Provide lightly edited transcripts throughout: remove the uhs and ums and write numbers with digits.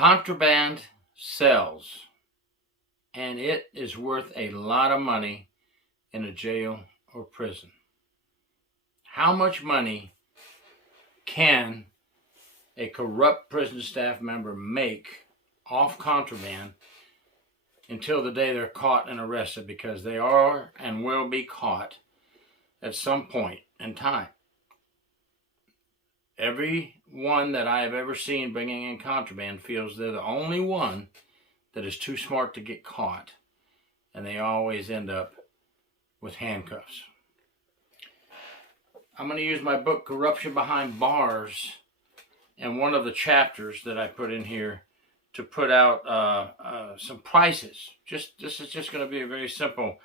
Contraband sells, and it is worth a lot of money in a jail or prison. How much money can a corrupt prison staff member make off contraband until the day they're caught and arrested? Because they are and will be caught at some point in time. Everyone that I have ever seen bringing in contraband feels they're the only one that is too smart to get caught, and they always end up with handcuffs. I'm going to use my book, Corruption Behind Bars, and one of the chapters that I put in here to put out some prices. This is just going to be a very simple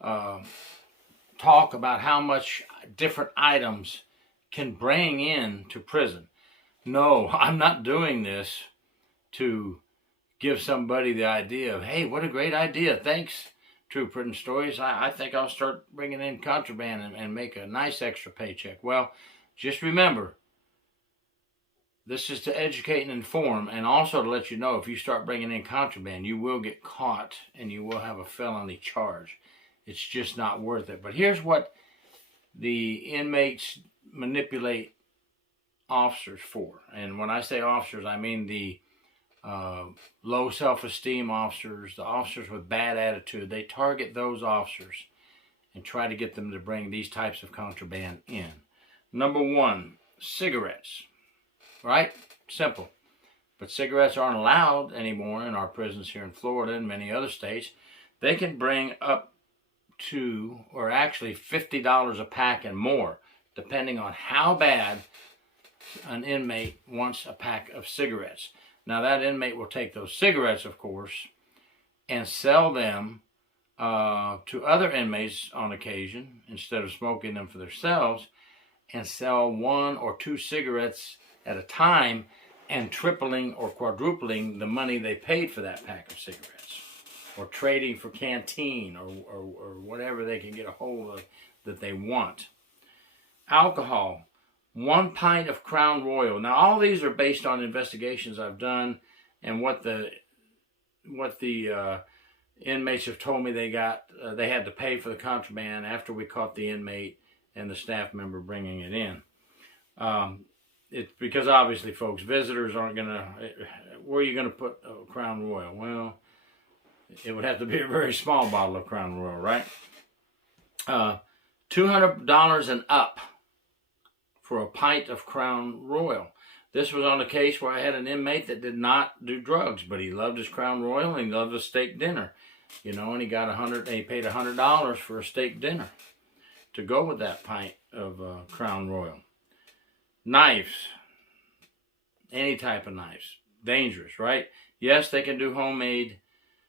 talk about how much different items can bring in to prison. No, I'm not doing this to give somebody the idea of, hey, what a great idea, thanks, True Prison Stories. I think I'll start bringing in contraband and make a nice extra paycheck. Well, just remember, this is to educate and inform, and also to let you know if you start bringing in contraband, you will get caught and you will have a felony charge. It's just not worth it. But here's what the inmates manipulate officers for. And when I say officers, I mean the low self-esteem officers, the officers with bad attitude. They target those officers and try to get them to bring these types of contraband in. Number one, cigarettes. Right? Simple. But cigarettes aren't allowed anymore in our prisons here in Florida and many other states. They can bring up to, or actually $50 a pack and more, depending on how bad an inmate wants a pack of cigarettes. Now that inmate will take those cigarettes, of course, and sell them to other inmates on occasion, instead of smoking them for themselves, and sell 1 or 2 cigarettes at a time, and tripling or quadrupling the money they paid for that pack of cigarettes, or trading for canteen or whatever they can get a hold of that they want. Alcohol, 1 pint of Crown Royal. Now all these are based on investigations I've done and what the inmates have told me they had to pay for the contraband after we caught the inmate and the staff member bringing it in. It's because obviously, folks, visitors aren't gonna. Where are you gonna put Crown Royal? Well, it would have to be a very small bottle of Crown Royal, right? $200 and up for a pint of Crown Royal. This was on a case where I had an inmate that did not do drugs, but he loved his Crown Royal and he loved a steak dinner, you know, and he paid $100 for a steak dinner to go with that pint of Crown Royal. Knives, any type of knives, dangerous, right? Yes, they can do homemade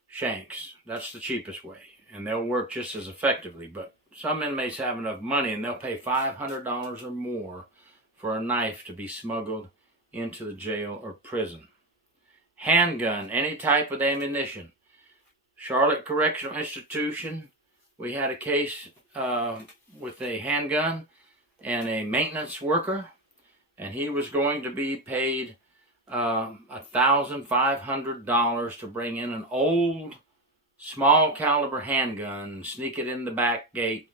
shanks. That's the cheapest way, and they'll work just as effectively. But some inmates have enough money, and they'll pay $500 or more for a knife to be smuggled into the jail or prison. Handgun, any type of ammunition. Charlotte Correctional Institution, we had a case with a handgun and a maintenance worker, and he was going to be paid $1,500 to bring in an old small caliber handgun and sneak it in the back gate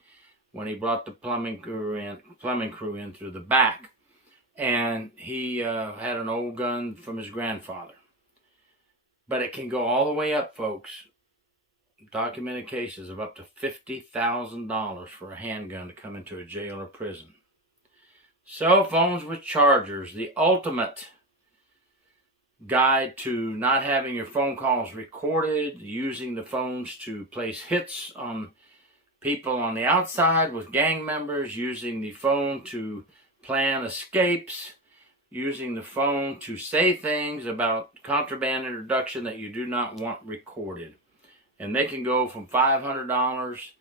when he brought the plumbing crew in through the back. And he had an old gun from his grandfather. But it can go all the way up, folks. Documented cases of up to $50,000 for a handgun to come into a jail or prison. Cell phones with chargers, the ultimate guide to not having your phone calls recorded, using the phones to place hits on people on the outside with gang members, using the phone to plan escapes, using the phone to say things about contraband introduction that you do not want recorded. And they can go from $500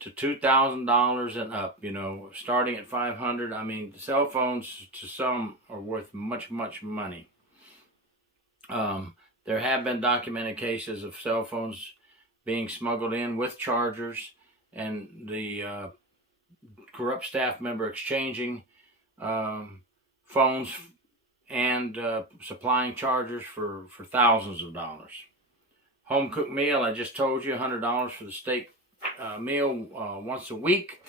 to $2,000 and up, you know, starting at $500. I mean, cell phones to some are worth much, much money. There have been documented cases of cell phones being smuggled in with chargers, and the corrupt staff member exchanging phones and supplying chargers for thousands of dollars. Home cooked meal, I just told you, $100 for the steak meal once a week,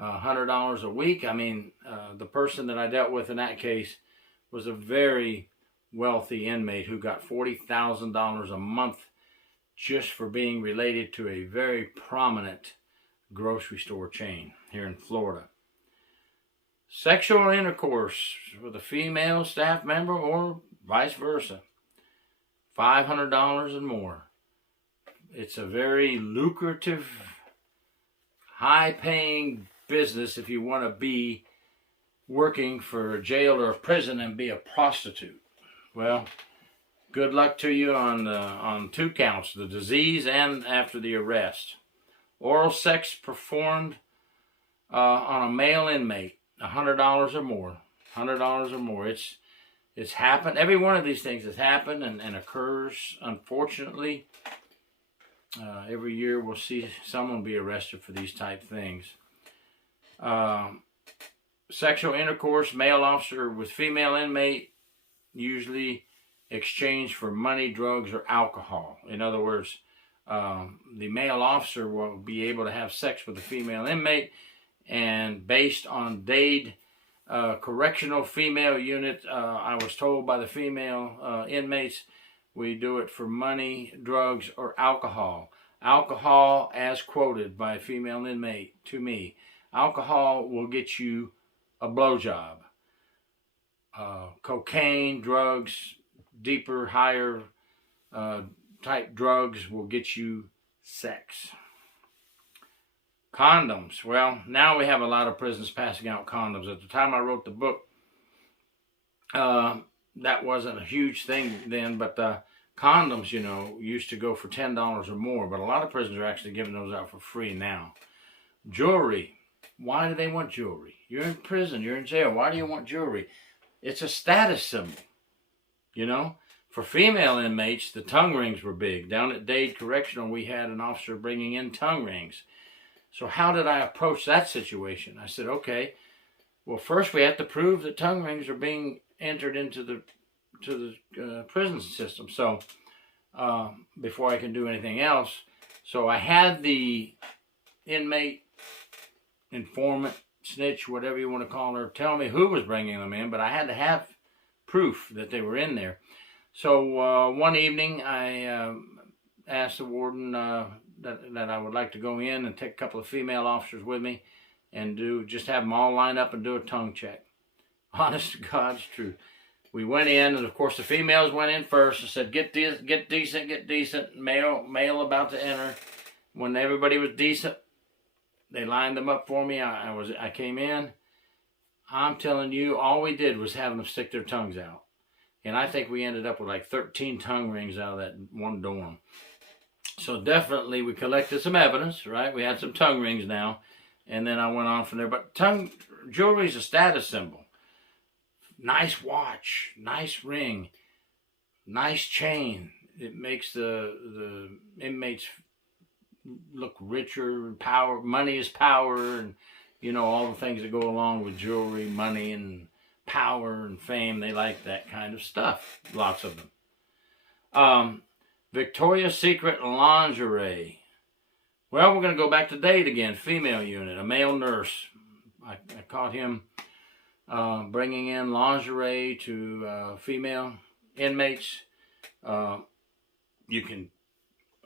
$100 a week. I mean, the person that I dealt with in that case was a very wealthy inmate who got $40,000 a month just for being related to a very prominent grocery store chain here in Florida. Sexual intercourse with a female staff member or vice versa, $500 and more. It's a very lucrative, high-paying business if you want to be working for a jail or a prison and be a prostitute. Well, good luck to you on 2 counts, the disease and after the arrest. Oral sex performed on a male inmate, $100 or more. $100 or more. It's happened. Every one of these things has happened and occurs, unfortunately. Every year we'll see someone be arrested for these type things. Sexual intercourse, male officer with female inmate, usually exchanged for money, drugs, or alcohol. In other words, the male officer will be able to have sex with the female inmate, and based on Dade Correctional Female Unit, I was told by the female inmates, we do it for money, drugs, or alcohol. Alcohol, as quoted by a female inmate to me, alcohol will get you a blowjob. Cocaine, drugs, deeper, higher type drugs will get you sex. Condoms. Well, now we have a lot of prisons passing out condoms. At the time I wrote the book, that wasn't a huge thing then, but condoms, you know, used to go for $10 or more, but a lot of prisons are actually giving those out for free now. Jewelry. Why do they want jewelry? You're in prison, you're in jail. Why do you want jewelry? It's a status symbol, you know. For female inmates, the tongue rings were big. Down at Dade Correctional, we had an officer bringing in tongue rings. So how did I approach that situation? I said, okay, well, first we have to prove that tongue rings are being entered into the prison system. So before I can do anything else, so I had the inmate, informant, snitch, whatever you want to call her, tell me who was bringing them in, but I had to have proof that they were in there. So one evening I asked the warden that I would like to go in and take a couple of female officers with me and just have them all line up and do a tongue check. Honest to God's truth. We went in, and of course the females went in first and said, get decent, male about to enter. When everybody was decent, they lined them up for me. I came in. I'm telling you, all we did was have them stick their tongues out. And I think we ended up with like 13 tongue rings out of that one dorm. So definitely we collected some evidence, right? We had some tongue rings now. And then I went on from there. But jewelry is a status symbol. Nice watch, nice ring, nice chain. It makes the inmates look richer, power. Money is power, and you know all the things that go along with jewelry, money, and power and fame. They like that kind of stuff. Lots of them. Victoria's Secret lingerie. Well, we're going to go back to Dade again. Female unit, a male nurse. I caught him bringing in lingerie to female inmates. You can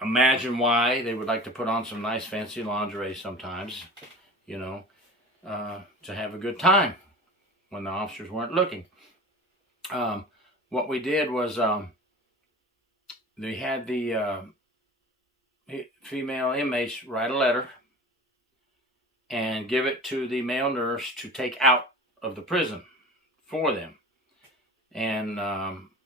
imagine why they would like to put on some nice fancy lingerie sometimes, you know, to have a good time when the officers weren't looking. What we did was they had the female inmates write a letter and give it to the male nurse to take out of the prison for them. And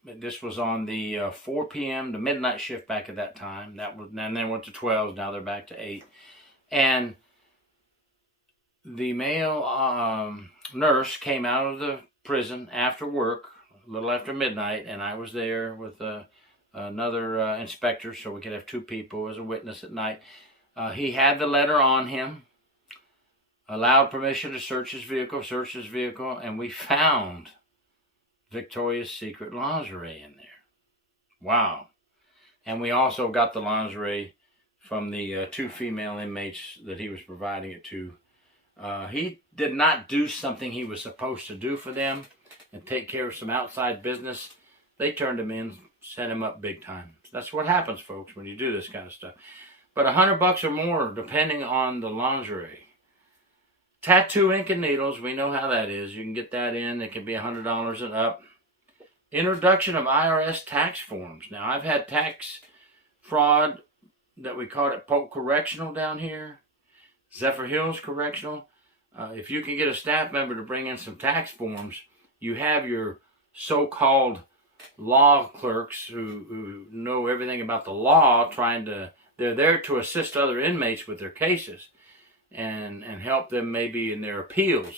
this was on the 4 p.m. to midnight shift back at that time. And they went to 12. Now they're back to 8. And the male nurse came out of the prison after work, a little after midnight, and I was there with another inspector, so we could have 2 people as a witness at night. He had the letter on him, allowed permission to search his vehicle, and we found Victoria's Secret lingerie in there. Wow. And we also got the lingerie from the 2 female inmates that he was providing it to. He did not do something he was supposed to do for them and take care of some outside business. They turned him in, set him up big time. That's what happens, folks, when you do this kind of stuff. But $100 or more, depending on the lingerie. Tattoo ink and needles, we know how that is. You can get that in. It can be $100 and up. Introduction of IRS tax forms. Now, I've had tax fraud that we called it Polk Correctional down here. Zephyr Hills Correctional. If you can get a staff member to bring in some tax forms, you have your so-called law clerks who know everything about the law they're there to assist other inmates with their cases and help them maybe in their appeals.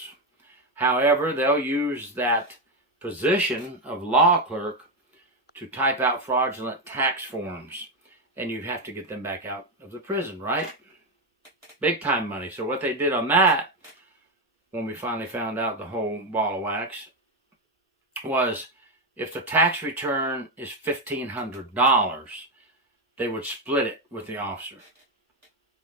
However, they'll use that position of law clerk to type out fraudulent tax forms, and you have to get them back out of the prison, right? Big time money. So what they did on that, when we finally found out the whole ball of wax, was if the tax return is $1,500, they would split it with the officer.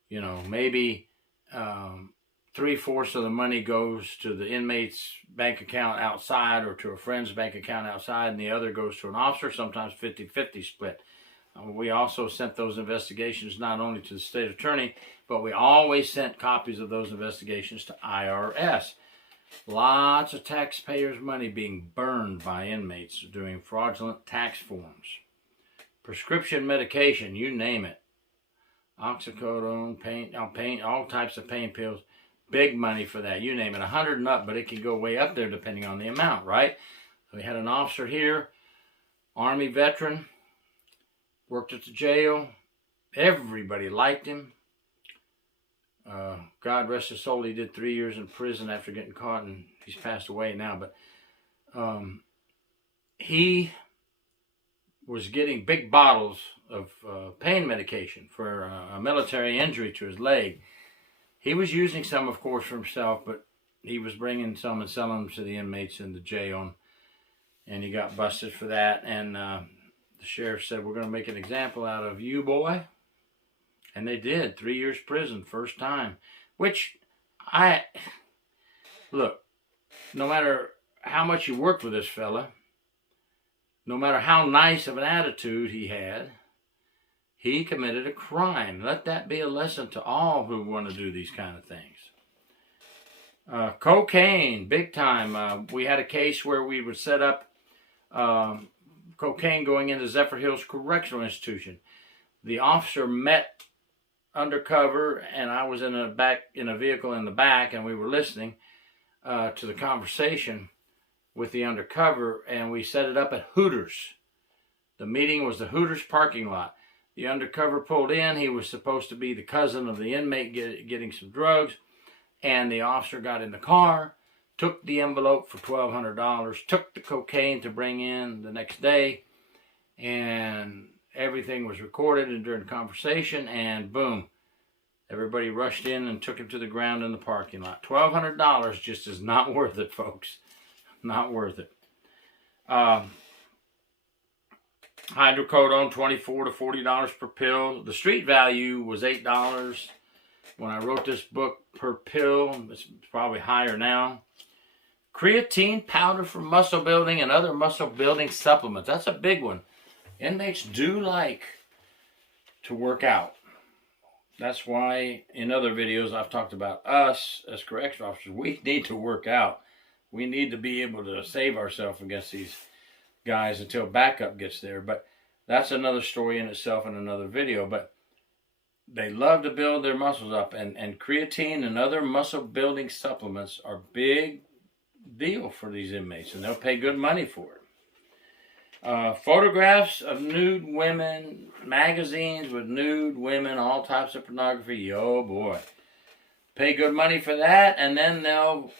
You know, maybe 3/4 of the money goes to the inmate's bank account outside or to a friend's bank account outside, and the other goes to an officer, sometimes 50-50 split. We also sent those investigations not only to the state attorney, but we always sent copies of those investigations to IRS. Lots of taxpayers' money being burned by inmates doing fraudulent tax forms. Prescription medication, you name it. Oxycodone, pain, all types of pain pills. Big money for that. You name it, 100 and up, but it can go way up there depending on the amount, right? We had an officer here, Army veteran, worked at the jail. Everybody liked him. God rest his soul, he did 3 years in prison after getting caught, and he's passed away now. But he was getting big bottles of pain medication for a military injury to his leg. He was using some, of course, for himself, but he was bringing some and selling them to the inmates in the jail, and he got busted for that. And the sheriff said, "We're going to make an example out of you, boy." And they did. 3 years prison, first time. Which, look, no matter how much you worked with this fella, no matter how nice of an attitude he had, he committed a crime. Let that be a lesson to all who want to do these kind of things. Cocaine, big time. We had a case where we would set up cocaine going into Zephyr Hills Correctional Institution. The officer met undercover, and I was in a vehicle in the back, and we were listening to the conversation with the undercover, and we set it up at Hooters. The meeting was the Hooters parking lot. The undercover pulled in. He was supposed to be the cousin of the inmate getting some drugs, and the officer got in the car, took the envelope for $1,200, took the cocaine to bring in the next day, and everything was recorded and during the conversation, and boom, everybody rushed in and took him to the ground in the parking lot. $1,200 just is not worth it, folks. Not worth it. Hydrocodone, $24 to $40 per pill. The street value was $8 when I wrote this book per pill. It's probably higher now. Creatine powder for muscle building and other muscle building supplements. That's a big one. Inmates do like to work out. That's why in other videos I've talked about us as correctional officers. We need to work out. We need to be able to save ourselves against these guys until backup gets there. But that's another story in itself in another video. But they love to build their muscles up. And creatine and other muscle building supplements are big deal for these inmates. And they'll pay good money for it. Photographs of nude women, magazines with nude women, all types of pornography. Oh boy. Pay good money for that, and then they'll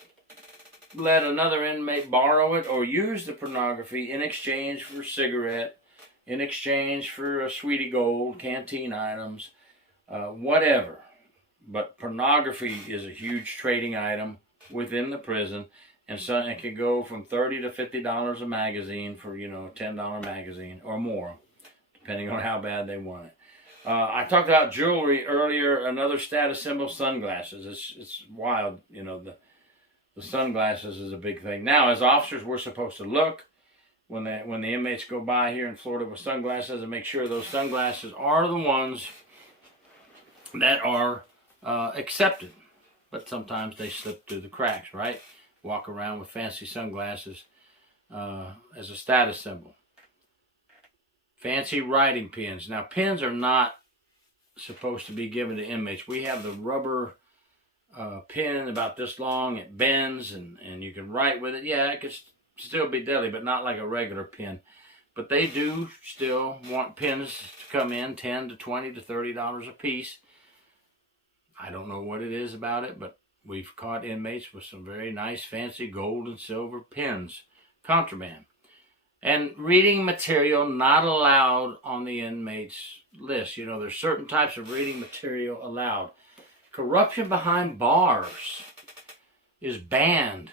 let another inmate borrow it or use the pornography in exchange for a cigarette, in exchange for a Sweetie Gold, canteen items, whatever. But pornography is a huge trading item within the prison, And so it can go from $30 to $50 a magazine for, you know, a $10 magazine or more, depending on how bad they want it. I talked about jewelry earlier. Another status symbol: sunglasses. It's wild, you know. The sunglasses is a big thing now. As officers, we're supposed to look when the inmates go by here in Florida with sunglasses and make sure those sunglasses are the ones that are accepted. But sometimes they slip through the cracks, right? Walk around with fancy sunglasses as a status symbol. Fancy writing pens. Now, pens are not supposed to be given to inmates. We have the rubber pen about this long. It bends, and you can write with it. Yeah, it could still be deadly, but not like a regular pen. But they do still want pens to come in $10 to $20 to $30 a piece. I don't know what it is about it, but we've caught inmates with some very nice, fancy gold and silver pens. Contraband. And reading material not allowed on the inmates list. You know, there's certain types of reading material allowed. Corruption behind bars is banned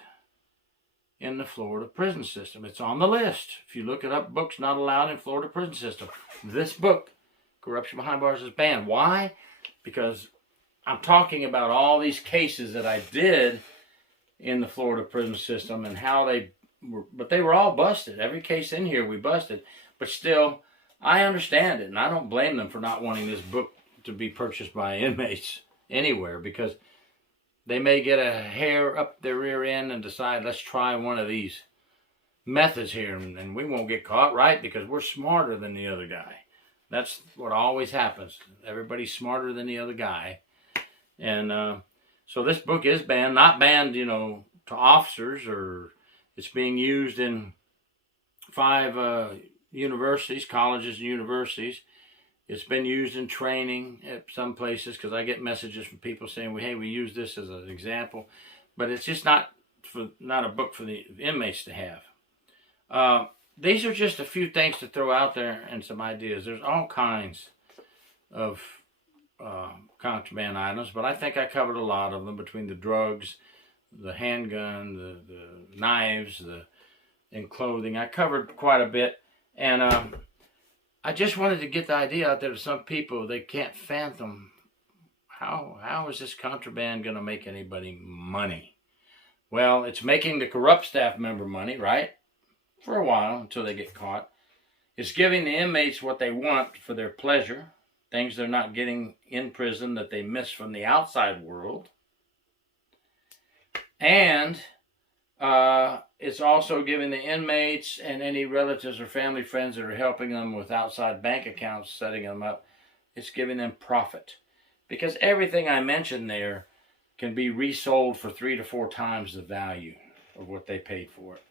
in the Florida prison system. It's on the list. If you look it up, books not allowed in Florida prison system. This book, Corruption Behind Bars, is banned. Why? Because I'm talking about all these cases that I did in the Florida prison system and how but they were all busted. Every case in here we busted. But still, I understand it, and I don't blame them for not wanting this book to be purchased by inmates anywhere, because they may get a hair up their rear end and decide, let's try one of these methods here, and we won't get caught, right? Because we're smarter than the other guy. That's what always happens. Everybody's smarter than the other guy. And so this book is banned. Not banned, you know, to officers, or it's being used in 5 universities, colleges and universities. It's been used in training at some places, because I get messages from people saying, hey, we use this as an example. But it's just not a book for the inmates to have. These are just a few things to throw out there and some ideas. There's all kinds of contraband items, but I think I covered a lot of them, between the drugs, the handgun, the knives, and clothing. I covered quite a bit, and I just wanted to get the idea out there to some people. They can't fathom how is this contraband going to make anybody money? Well, it's making the corrupt staff member money, right? For a while, until they get caught. It's giving the inmates what they want for their pleasure, things they're not getting in prison that they miss from the outside world. And it's also giving the inmates and any relatives or family friends that are helping them with outside bank accounts, setting them up, it's giving them profit. Because everything I mentioned there can be resold for 3 to 4 times the value of what they paid for it.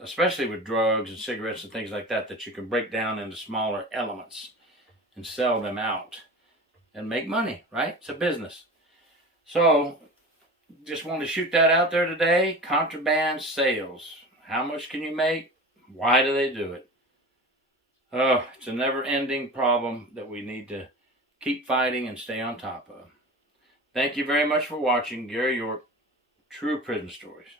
Especially with drugs and cigarettes and things like that, that you can break down into smaller elements and sell them out and make money, right? It's a business. So just wanted to shoot that out there today. Contraband sales. How much can you make? Why do they do it? Oh, it's a never-ending problem that we need to keep fighting and stay on top of. Thank you very much for watching. Gary York, True Prison Stories.